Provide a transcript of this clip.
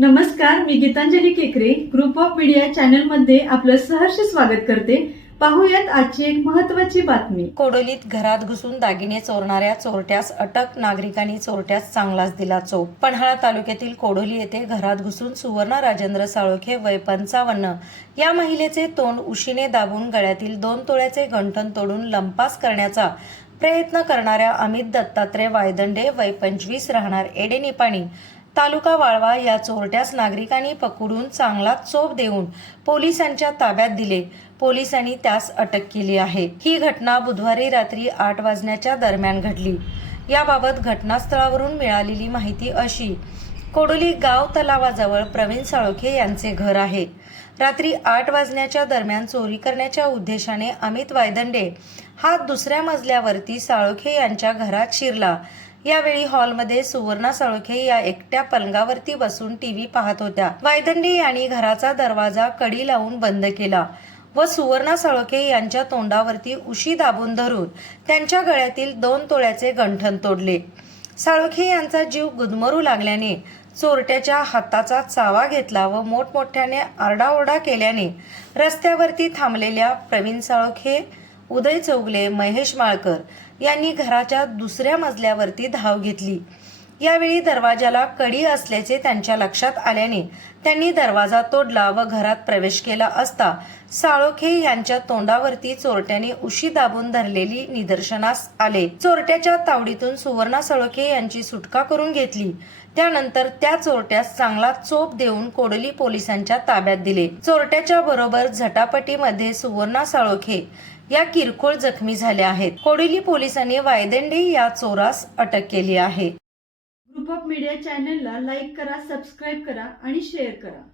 नमस्कार मी गीतांजली केकरे. Group of media चॅनलमध्ये आपलं सहर्ष स्वागत करते. पाहूयात आजची एक महत्वाची बातमी. कोडोलीत घरात घुसून दागिने चोरणाऱ्या चोरट्यास अटक नागरिकांनी चोरट्यास चांगलाच दिला चोप. पन्हाळा तालुक्यातील कोडोली येथे घरात घुसून सुवर्ण राजेंद्र साळोखे वय पंचावन्न. या महिलेचे तोंड उशीने दाबून गळ्यातील दोन तोळ्याचे गंठण तोडून लंपास करण्याचा प्रयत्न करणाऱ्या अमित दत्तात्रय वायदंडे वय पंचवीस राहणार एडेनिपाणी तालुका वाळवा या चोरट्यास नागरिकांनी पकडून चांगला चोप देऊन पोलिसांच्या ताब्यात दिले. पोलिसांनी त्यास अटक केली आहे. ही घटना बुधवारी रात्री आठ वाजण्याच्या दरम्यान घडली. याबाबत घटनास्थळावरून मिळालेली माहिती अशी कोडोली गाव तलावाजवळ प्रवीण साळोखे यांचे घर आहे. रात्री आठ वाजण्याच्या दरम्यान चोरी करण्याच्या उद्देशाने अमित वायदंडे हा दुसऱ्या मजल्यावरती साळोखे यांच्या घरात शिरला. यावेळी हॉलमध्ये सुवर्णा साळोखे या एकट्या पलंगावरती बसून टीव्ही पाहत होत्या. वायदंडी यांनी घराचा दरवाजा कडी लावून बंद केला व सुवर्णा साळोखे यांच्या तोंडावरती उशी दाबून धरून त्यांच्या गळ्यातील दोन तोळ्याचे गंठण तोडले. साळोखे यांचा जीव गुदमरू लागल्याने चोरट्याच्या हाताचा चावा घेतला व मोठमोठ्याने आरडाओरडा केल्याने रस्त्यावरती थांबलेल्या प्रवीण साळोखे उदय चौगले महेश माळकर यांनी घराच्या दुसऱ्या मजल्यावरती धाव घेतली. यावेळी दरवाजाला कडी असल्याचे त्यांच्या लक्षात आल्याने त्यांनी दरवाजा तोडला व घरात प्रवेश केला असता साळोखे यांच्या तोंडावरती चोरट्याने उशी दाबून धरलेली निदर्शनास आले. चोरट्याच्या तावडीतून सुवर्णा साळोखे यांची सुटका करून घेतली. त्यानंतर त्या चोरट्यास चांगला चोप देऊन कोडली पोलिसांच्या ताब्यात दिले. चोरट्याच्या बरोबर झटापटीमध्ये सुवर्णा साळोखे या किरकोळ जखमी झाल्या आहेत. कोडिली पोलिसांनी वायदंडे या चोरास अटक केली आहे. ग्रुप ऑफ मीडिया चॅनलला लाईक करा सबस्क्राईब करा आणि शेअर करा.